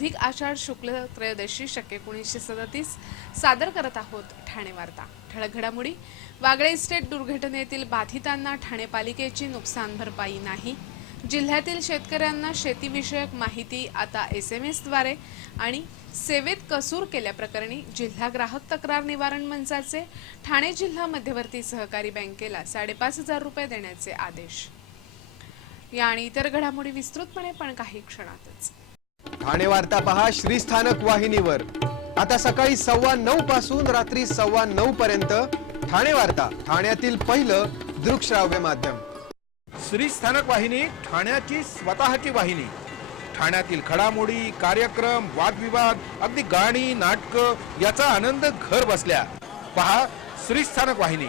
अधिक आषाढ शुक्ल त्रयोदशी शक्य 1937 सादर करत आहोत ठाणे वार्ता। ठळक घडामोडी। वागळे इस्टेट दुर्घटनेतील बाधितांना ठाणे पालिकेची नुकसान भरपाई नाही। जिल्ह्यातील शेतकऱ्यांना शेतीविषयक माहिती आता SMS द्वारे आणि सेवेत कसूर केल्याप्रकरणी जिल्हा ग्राहक तक्रार निवारण मंचाचे ठाणे जिल्हा मध्यवर्ती सहकारी बँकेला 5,500 रुपये देण्याचे आदेश। या आणि इतर घडामोडी विस्तृतपणे पण काही क्षणातच। ठाणे वार्ता पहा श्रीस्थानक वाहिनीवर। आता सकाळी 9:15 पासून रात्री 9:15 पर्यंत ठाणे वार्ता, ठाण्यातील पहिलं दृकश्राव्य माध्यम। श्रीस्थानक वाहिनी ठाण्याची स्वतःची वाहिनी। ठाण्यातील घडामोडी, कार्यक्रम, वादविवाद, अगदी गाणी, नाटक याचा आनंद घर बसल्या पहा श्रीस्थानक वाहिनी।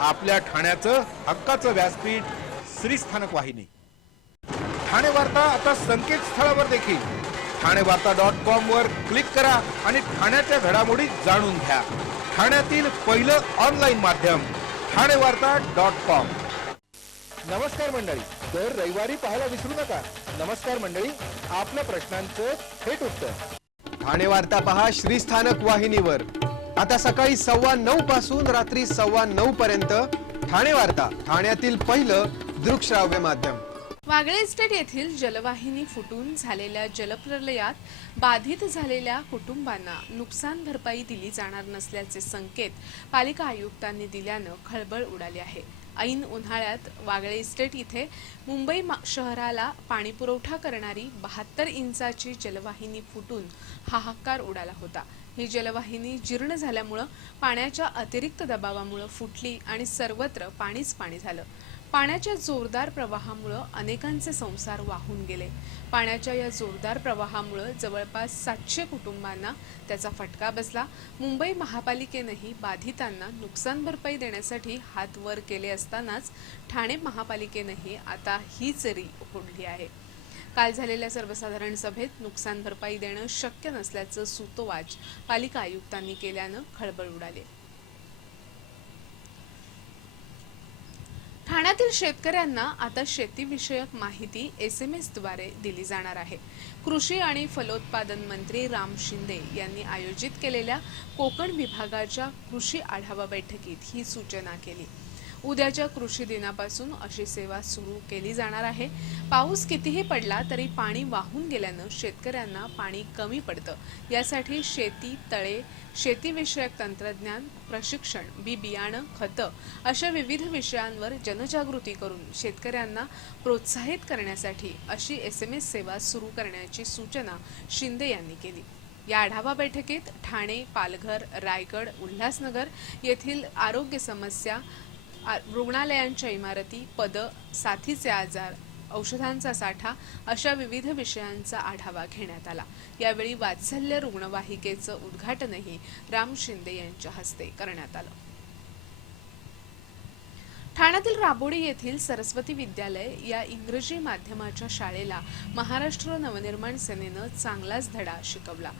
आपल्या ठाण्याचं हक्काचं व्यासपीठ श्रीस्थानक वाहिनी। ठाणे वार्ता आता संकेतस्थळावर देखील ठाणेवार्ता.com वर क्लिक करा आणि ठाण्याच्या घडामोडी जाणून घ्या। ठाण्यातील पहिलं ऑनलाईन माध्यम ठाणेवार्ता.com। नमस्कार मंडळी, दर रविवारी पाहायला विसरू नका। नमस्कार मंडळी, आपल्या प्रश्नांचं थेट उत्तर। ठाणे वार्ता पहा श्रीस्थानक वाहिनीवर। आता सकाळी 9:15 पासून रात्री 9:15 पर्यंत ठाणे वार्ता, ठाण्यातील पहिलं दृकश्राव्य माध्यम। वागळे इस्टेट येथील जलवाहिनी फुटून झालेल्या जलप्रलयात बाधित झालेल्या कुटुंबांना नुकसान भरपाई दिली जाणार नसल्याचे संकेत पालिका आयुक्तांनी दिल्यानं खळबळ उडाली आहे। ऐन उन्हाळ्यात वागळे इस्टेट इथे मुंबई शहराला पाणीपुरवठा करणारी 72 इंचाची जलवाहिनी फुटून हाहाकार उडाला होता। ही जलवाहिनी जीर्ण झाल्यामुळे पाण्याच्या अतिरिक्त दबावामुळे फुटली आणि सर्वत्र पाणीच पाणी झालं। पाण्याच्या जोरदार प्रवाहामुळे अनेकांचे संसार वाहून गेले। पाण्याच्या या जोरदार प्रवाहामुळे जवळपास 700 कुटुंबांना त्याचा फटका बसला। मुंबई महापालिकेनेही बाधितांना नुकसान भरपाई देण्यासाठी हात वर केले असतानाच ठाणे महापालिकेनेही आता हीच री ओढली आहे। काल झालेल्या सर्वसाधारण सभेत नुकसान भरपाई देणं शक्य नसल्याचं सूतोवाच पालिका आयुक्तांनी केल्यानं खळबळ उडाली। ठाण्यातील शेतकऱ्यांना आता शेतीविषयक माहिती SMS द्वारे दिली जाणार आहे। कृषी आणि फलोत्पादन मंत्री राम शिंदे यांनी आयोजित केलेल्या कोकण विभागाच्या कृषी आढावा बैठकीत ही सूचना केली। उद्याच्या कृषी दिनापासून अशी सेवा सुरू केली जाणार आहे। पाऊस कितीही पडला तरी पाणी वाहून गेल्यानं शेतकऱ्यांना पाणी कमी पडतं। यासाठी शेती तळे, शेतीविषयक तंत्रज्ञान, प्रशिक्षण, बियाणं, खतं अशा विविध विषयांवर जनजागृती करून शेतकऱ्यांना प्रोत्साहित करण्यासाठी अशी SMS सेवा सुरू करण्याची सूचना शिंदे यांनी केली। या आढावा बैठकीत ठाणे, पालघर, रायगड, उल्हासनगर येथील आरोग्य समस्या, रुग्णालयांच्या इमारती, पद, साथीचे आजार, औषधांचा साठा अशा विविध विषयांचा आढावा घेण्यात आला। यावेळी वात्सल्य रुग्णवाहिकेचं उद्घाटनही राम शिंदे यांच्या हस्ते करण्यात आलं। ठाण्यातील राबोडी येथील सरस्वती विद्यालय या इंग्रजी माध्यमाच्या शाळेला महाराष्ट्र नवनिर्माण सेनेनं चांगलाच धडा शिकवला।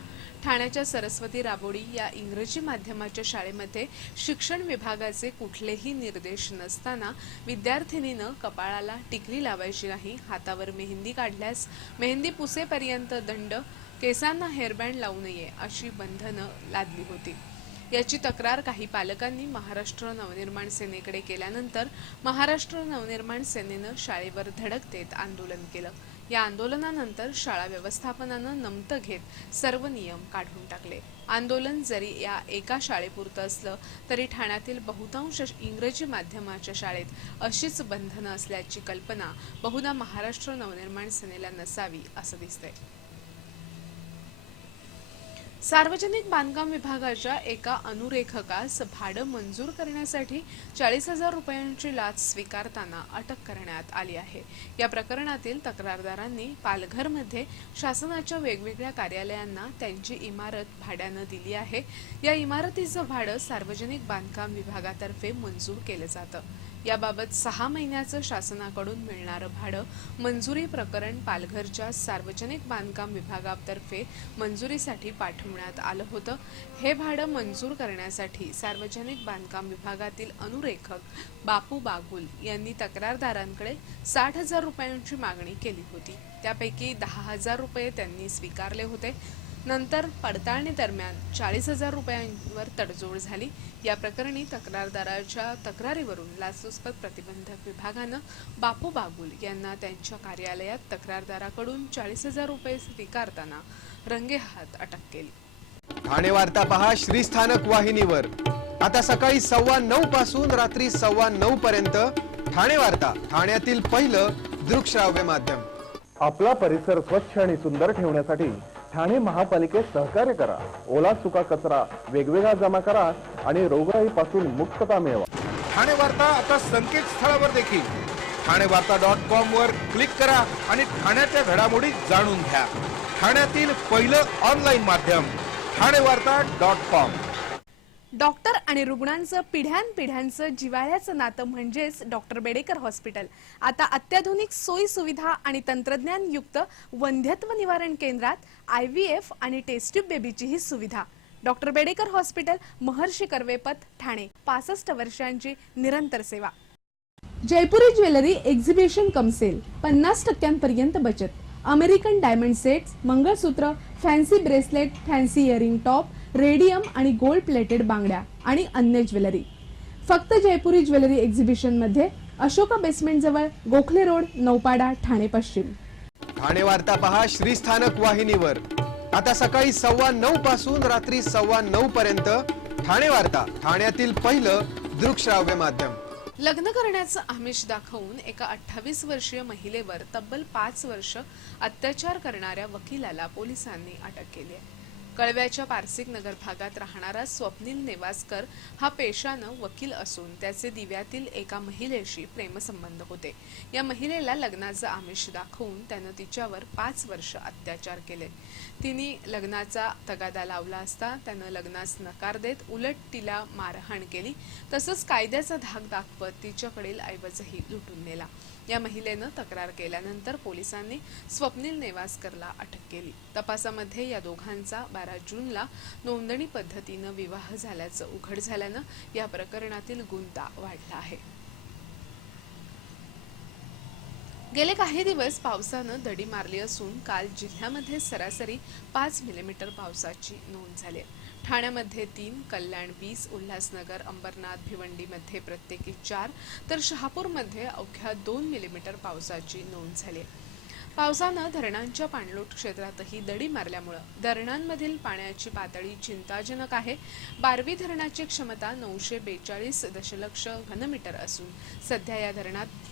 ठाण्याच्या सरस्वती राबोडी या इंग्रजी माध्यमाच्या शाळेमध्ये शिक्षण विभागाचे कुठलेही निर्देश नसताना विद्यार्थिनीनं कपाळाला टिकली लावायची नाही, हातावर मेहंदी काढल्यास मेहंदी पुसेपर्यंत दंड, केसांना हेअरबँड लावू नये अशी बंधनं लादली होती। याची तक्रार काही पालकांनी महाराष्ट्र नवनिर्माण सेनेकडे केल्यानंतर महाराष्ट्र नवनिर्माण सेनेनं शाळेवर धडक देत आंदोलन केलं। या आंदोलनानंतर शाळा व्यवस्थापनानं नमतं घेत सर्व नियम काढून टाकले। आंदोलन जरी या एका शाळेपुरतं असलं तरी ठाण्यातील बहुतांश इंग्रजी माध्यमाच्या शाळेत अशीच बंधनं असल्याची कल्पना बहुधा महाराष्ट्र नवनिर्माण सेनेला नसावी असं दिसतंय। सार्वजनिक बांधकाम विभागाच्या एका अनुरेखकास भाडं मंजूर करण्यासाठी 40,000 रुपयांची लाच स्वीकारताना अटक करण्यात आली आहे। या प्रकरणातील तक्रारदारांनी पालघरमध्ये शासनाच्या वेगवेगळ्या कार्यालयांना त्यांची इमारत भाड्यानं दिली आहे। या इमारतीचं भाडं सार्वजनिक बांधकाम विभागातर्फे मंजूर केलं जातं। याबाबत 6 महिन्याचं शासनाकडून मिळणारं भाडं मंजुरी प्रकरण पालघरच्या सार्वजनिक बांधकाम विभागातर्फे मंजुरीसाठी पाठवण्यात आलं होतं। हे भाडं मंजूर करण्यासाठी सार्वजनिक बांधकाम विभागातील अनुरेखक बापू बागुल यांनी तक्रारदारांकडे 60,000 रुपयांची मागणी केली होती। त्यापैकी 10,000 रुपये त्यांनी स्वीकारले होते। नंतर पडताळणी दरम्यान 40,000 रुपयांवर तडजोड झाली। या प्रकरणी तक्रारदाराच्या तक्रारीवरून लाचलुचपत प्रतिबंधक विभागानं बापू बागुल यांना त्यांच्या कार्यालयात तक्रारदाराकडून 40,000 रुपये स्वीकारताना रंगेहात अटक केली। ठाणे वार्ता पहा श्रीस्थानक वाहिनीवर आता सकाळी 9:15 पासून रात्री 9:15 पर्यंत ठाणे वार्ता, ठाण्यातील पहिलं दृकश्राव्य माध्यम। आपला परिसर स्वच्छ आणि सुंदर ठेवण्यासाठी ठाणे महापालिकेत सहकार्य करा। ओला सुका कचरा वेगवेगळा जमा करा आणि रोगराईपासून मुक्तता मिळवा। ठाणे वार्ता आता संकेतस्थळावर देखील ठाणेवार्ता.com वर क्लिक करा आणि ठाण्याच्या घडामोडी जाणून घ्या। ठाण्यातील पहिलं ऑनलाईन माध्यम ठाणेवार्ता.com। डॉक्टर आणि रुग्णांचं पिढ्यानपिढ्यांचं जिव्हाळ्याचं नातं म्हणजेच डॉक्टर बेडेकर हॉस्पिटल आता अत्याधुनिक सोयी सुविधा आणि तंत्रज्ञानयुक्त वंध्यत्व निवारण केंद्रात IVF आणि टेस्ट ट्यूब बेबीचीही सुविधा। Doctor Bedekar hospital, Maharshi Karvepath, Thane. 65 वर्षांची निरंतर सेवा। Jaipuri jewellery exhibition cum sale, 50% बचत। American diamond sets, mangalsutra, fancy bracelet, fancy earring top, radium आणि गोल्ड प्लेटेड बांगड्या आणि अन्य ज्वेलरी फक्त जयपुरी ज्वेलरी एक्झिबिशन मध्ये, अशोका बेसमेंट जवळ, गोखले रोड, नौपाडा, ठाणे पश्चिम। ठाणे वार्ता पहा श्रीस्थानक वाहिनीवर आता सकाळी 9:15 पासून रात्री 9:15 पर्यंत ठाणे वार्ता, ठाण्यातील पहिलं दृकश्राव्य माध्यम। लग्न करण्याचं आमिष दाखवून एका 28 वर्षीय महिलेवर तब्बल 5 वर्ष अत्याचार करणाऱ्या वकिलाला पोलिसांनी अटक केली आहे। कळव्याच्या पारसिक नगर भागात राहणारा स्वप्नील नेवासकर हा पेशानं वकील असून त्याचे दिव्यातील एका महिलेशी प्रेमसंबंध होते। या महिलेला लग्नाचं आमिष दाखवून त्यानं तिच्यावर 5 वर्ष अत्याचार केले। तिने लग्नाचा तगादा लावला असता त्यानं लग्नास नकार देत उलट तिला मारहाण केली, तसंच कायद्याचा धाक दाखवत तिच्याकडील ऐवजही लुटून नेला। या महिलेनं तक्रार केल्यानंतर पोलिसांनी स्वप्नील नेवासकरला अटक केली। तपासामध्ये या दोघांचा 12 जूनला नोंदणी पद्धतीनं विवाह झाल्याचं उघड झाल्यानं या प्रकरणातील गुंता वाढला आहे। गेले काही दिवस पावसानं दडी मारली असून काल जिल्ह्यामध्ये सरासरी 5 मिलीमीटर पावसाची नोंद झाली आहे। ठाण्यामध्ये 3, कल्याण 20, उल्हासनगर, अंबरनाथ, भिवंडीमध्ये प्रत्येकी 4 तर शहापूरमध्ये अवघ्या 2 मिलीमीटर पावसाची नोंद झाली आहे। पावसानं धरणांच्या पाणलोट क्षेत्रातही दडी मारल्यामुळे धरणांमधील पाण्याची पातळी चिंताजनक आहे। बारवी धरणाची क्षमता 942 दशलक्ष घनमीटर असून सध्या या धरणात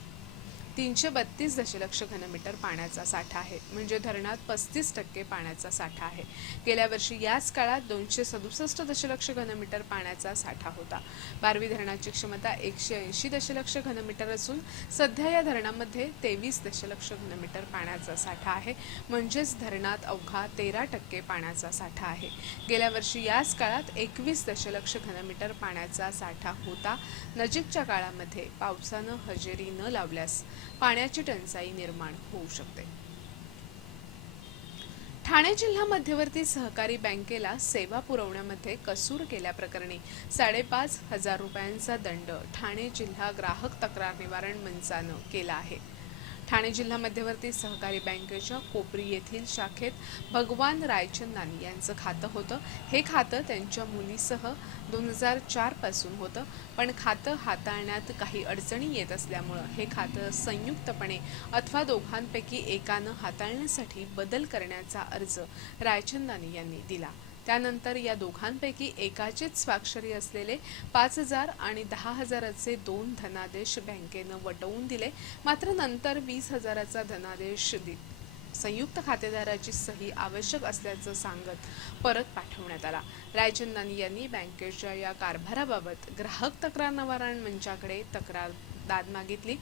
332 दशलक्ष घनमीटर पाण्याचा साठा आहे, म्हणजे धरणात 35% पाण्याचा साठा आहे। गेल्या वर्षी याच काळात 267 दशलक्ष घनमीटर पाण्याचा साठा होता। बारवी धरणाची क्षमता 180 दशलक्ष घनमीटर असून सध्या या धरणामध्ये 23 दशलक्ष घनमीटर पाण्याचा साठा आहे, म्हणजेच धरणात अवघा 13% पाण्याचा साठा आहे। गेल्या वर्षी याच काळात 21 दशलक्ष घनमीटर पाण्याचा साठा होता। नजीकच्या काळामध्ये पावसानं हजेरी न लावल्यास पाण्याची टंचाई निर्माण होऊ शकते। ठाणे जिल्हा मध्यवर्ती सहकारी बँकेला सेवा पुरवण्यामध्ये कसूर केल्याप्रकरणी 5,500 रुपयांचा दंड ठाणे जिल्हा ग्राहक तक्रार निवारण मंचानं केला आहे। ठाणे जिल्हा मध्यवर्ती सहकारी बँकेच्या कोपरी येथील शाखेत भगवान रायचंदानी यांचं खातं होतं। हे खातं त्यांच्या मुलीसह 2004 पासून होतं, पण खातं हाताळण्यात काही अडचणी येत असल्यामुळे हे खातं संयुक्तपणे अथवा दोघांपैकी एकानं हाताळण्यासाठी बदल करण्याचा अर्ज रायचंदानी यांनी दिला। त्यानंतर या दोघांपैकी एकाचीच स्वाक्षरी असलेले 5,000 आणि 10,000चे 2 धनादेश बँकेनं वटवून दिले। मात्र नंतर 20,000चा धनादेश संयुक्त खातेदाराची सही आवश्यक असल्याचं सांगत परत पाठवण्यात आला। रायचंदानी यांनी बँकेच्या या कारभाराबाबत ग्राहक तक्रार निवारण मंचाकडे तक्रार दाद मागितली।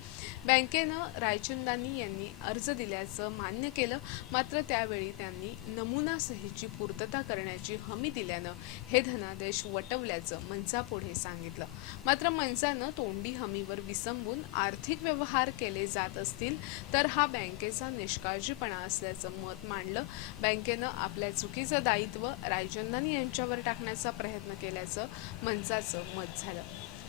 बँकेनं रायचंदानी यांनी अर्ज दिल्याचं मान्य केलं, मात्र त्यावेळी त्यांनी नमुना सहीची पूर्तता करण्याची हमी दिल्यानं हे धनादेश वटवल्याचं मनसापुढे सांगितलं। मात्र मनसानं तोंडी हमीवर विसंबून आर्थिक व्यवहार केले जात असतील तर हा बँकेचा निष्काळजीपणा असल्याचं मत मांडलं। बँकेनं आपल्या चुकीचं दायित्व रायचंदानी यांच्यावर टाकण्याचा प्रयत्न केल्याचं मनसाचं मत झालं।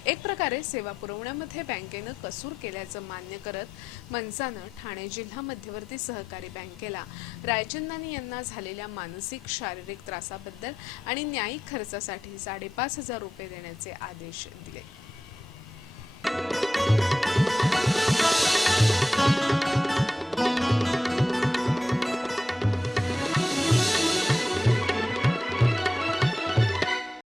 एक प्रकारे सेवा पुरवण्यामध्ये बँकेनं कसूर केल्याचं मान्य करत मनसानं ठाणे जिल्हा मध्यवर्ती सहकारी बँकेला रायचंदानी यांना झालेल्या मानसिक शारीरिक त्रासाबद्दल आणि न्यायिक खर्चासाठी 5,500 रुपये देण्याचे आदेश दिले।